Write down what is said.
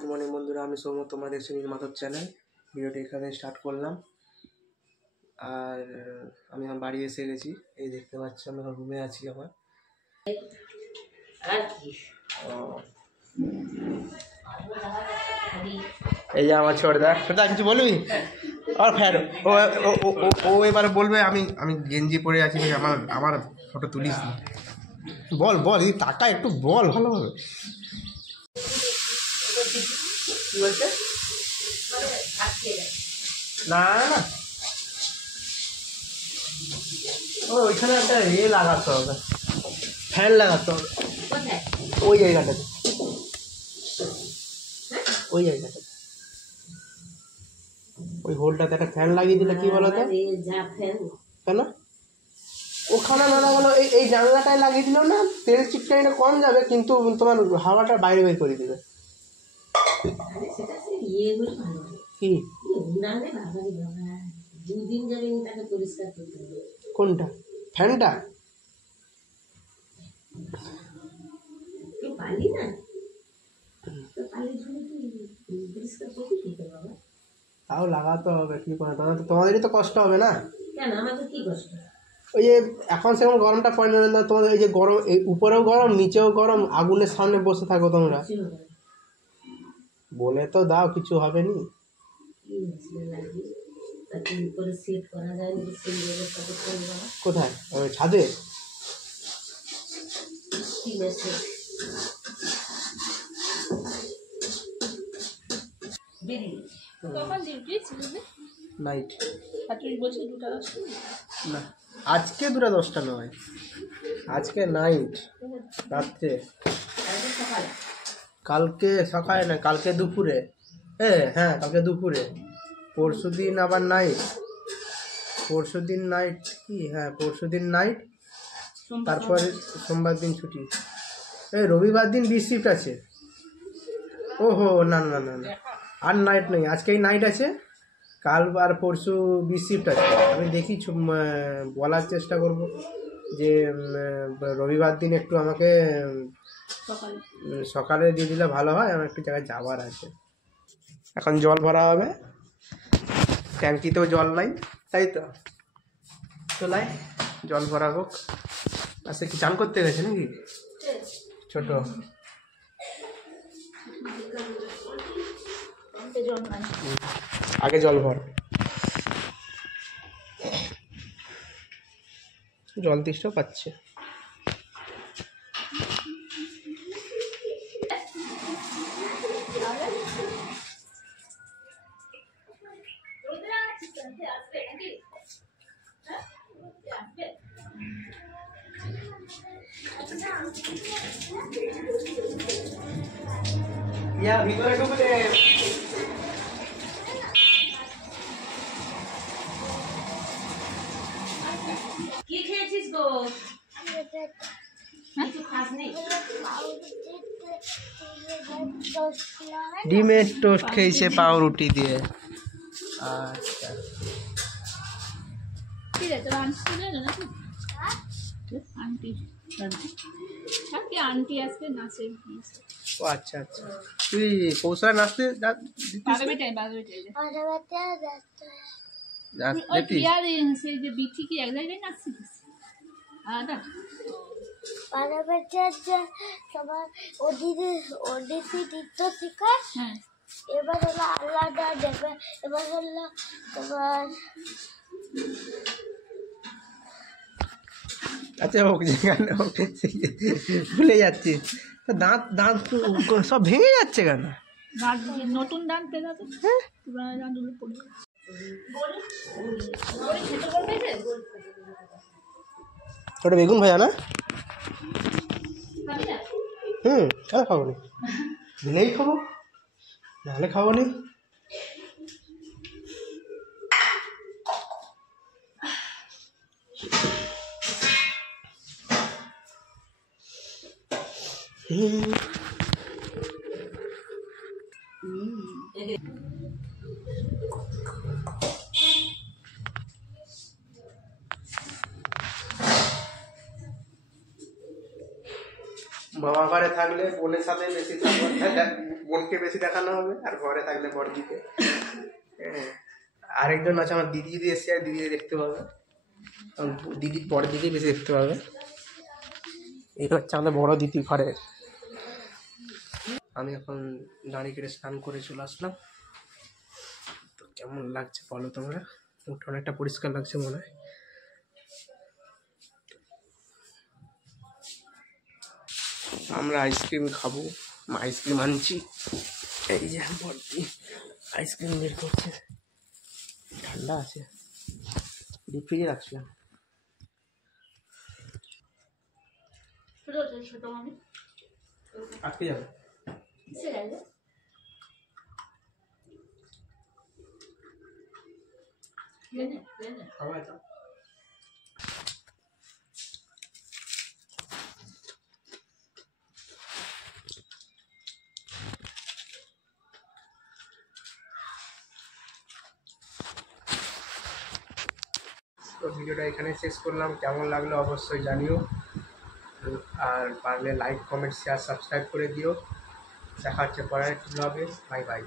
Good morning বন্ধুরা, আমি সৌম্য, তোমাদের সুনীল মাধব চ্যানেল। ভিডিওটি এখানে স্টার্ট করলাম। আর আমি আমার বাড়ি এসে গেছি, এই দেখতে পাচ্ছি আমি এখন রুমে আছি আমার। এই যে আমার ছোটদা কিছু বলবি? আর ফ্যান ও এবার বলবে আমি গেঞ্জি পরে আছি, আমার ফটো তুলিস না। বল এই টাকা একটু বল ভালোভাবে। কি বলছে? না ওইখানে একটা লাগাতে হবে, ফ্যান লাগাতে হবে ওই জায়গাটাতে, ওই হোলটাতে একটা ফ্যান লাগিয়ে দিলে কি বলো তো? কেন ওখানে না লাগালো, এই জানলাটায় লাগিয়ে দিল না, তেল চিটকানিটা কম যাবে, কিন্তু তোমার হাওয়াটা বাইরে বের করে দিবে। কোনটা? ফ্যানটা? তাও লাগাতে হবে, কি করে? তোমাদেরই তো কষ্ট হবে না? ওই যে এখন সেরকম গরমটা পড়ে না তোমাদের, এই যে গরম, এই উপরেও গরম নিচেও গরম, আগুনের সামনে বসে থাকো তোমরা। বলে তো দাও, কিছু হবে নি। কোথায়? ওই ছাদে? নাইট না, আজকে 2:10 নয়, আজকে নাইট, রাত্রে। কালকে সকালে না, কালকে দুপুরে। হ্যাঁ কালকে দুপুরে। পরশুদিন আবার নাইট, পরশুদিন নাইট কি? হ্যাঁ পরশুদিন নাইট, তারপরে সোমবার দিন ছুটি। রবিবার দিন বি শিফট আছে। ওহো না, আর নাইট নেই, আজকেই নাইট আছে, কাল আর পরশু বি শিফট আছে। আমি দেখি বলার চেষ্টা করব যে রবিবার দিন একটু আমাকে সকালে দিয়ে দিলে ভালো হয়, আমার একটু জায়গায় যাওয়ার আছে। এখন জল ভরা হবে, ট্যাঙ্কিতেও জল নাই, তাই তো চলাই জল ভরা হোক। আচ্ছা কি চান করতে গেছে নাকি ছোট? আগে জল ভর, জল তেষ্টা পাচ্ছে। ভিতরে ঢুকলে কি খেয়েছিস গো? ডিমের টোস্ট খেয়েছে পাউরুটি দিয়ে। আচ্ছা ঠিক আছে, আন্টি আসবে নাচে। ও আচ্ছা, তুই কৌশল নাচতে সেই যে বিচি কি এক জায়গায় নাচছিস? আলাদা সবার ওদিকে নৃত্য শেখায়। হ্যাঁ এবার হলো আলাদা দেখবে, এবার হলো তোমার আচ্ছা হোক, যেখানে হোক, ভুলে যাচ্ছি। দাঁত সব ভেঙে যাচ্ছে কেন? নতুন দাঁত পেলাতে দাঁতগুলো পড়ে ওটা বেগুন ভাজা না? কেন খাবো নি? দিলেই খাবো, নাহলে খাবো নি। বাবা ঘরে থাকলে বোনের সাথে বেশি থাকবো, বোনকে বেশি দেখানো হবে, আর ঘরে থাকলে বড়দিকে। হ্যাঁ, আরেকজন আছে আমার দিদি, যদি এসে আর দিদি দেখতে পাবে, দিদি বড় দিদি বেশি দেখতে পাবে। এই হচ্ছে আমাদের বড় দিদি ঘরে। আমি এখন দাঁড়িয়ে কেটে স্নান করে চলে আসলাম। তো কেমন লাগছে বলো তোমরা? মুখটা অনেকটা পরিষ্কার লাগছে মনে হয়। আমরা আইসক্রিম খাবো, আইসক্রিম আনছি। এই যে বড়দি আইসক্রিম বের করছে, ঠান্ডা আছে, ডিপ ফ্রিজে রাখছিলাম। আটকে যাবে। খাওয়া তো তো ভিডিওটা এখানে শেষ করলাম। কেমন লাগলো অবশ্যই জানিও, আর পারলে লাইক কমেন্ট শেয়ার সাবস্ক্রাইব করে দিও। দেখা হচ্ছে পরের ব্লগে। Bye bye.